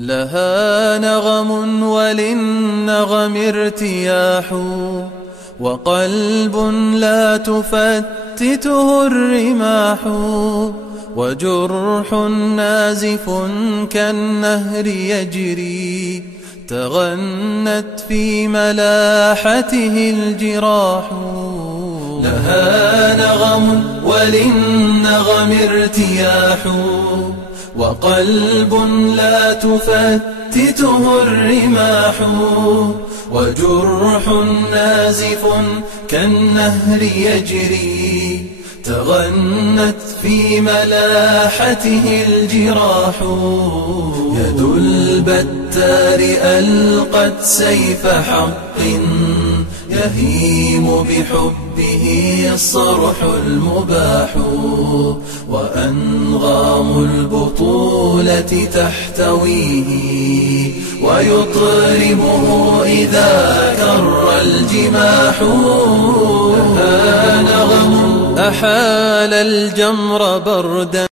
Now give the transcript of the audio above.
لها نغم وللنغم ارتياح، وقلب لا تفتته الرماح، وجرح نازف كالنهر يجري، تغنت في ملاحته الجراح. لها نغم وللنغم ارتياح، وقلب لا تفتته الرماح، وجرح نازف كالنهر يجري، تغنت في ملاحته الجراح. يد البتار ألقت سيف حق، يهيم بحبه الصرح المباح، وأنغام البطولة تحتويه، ويطربه إذا كر الجماح. لها نغم أحال الجمر بردا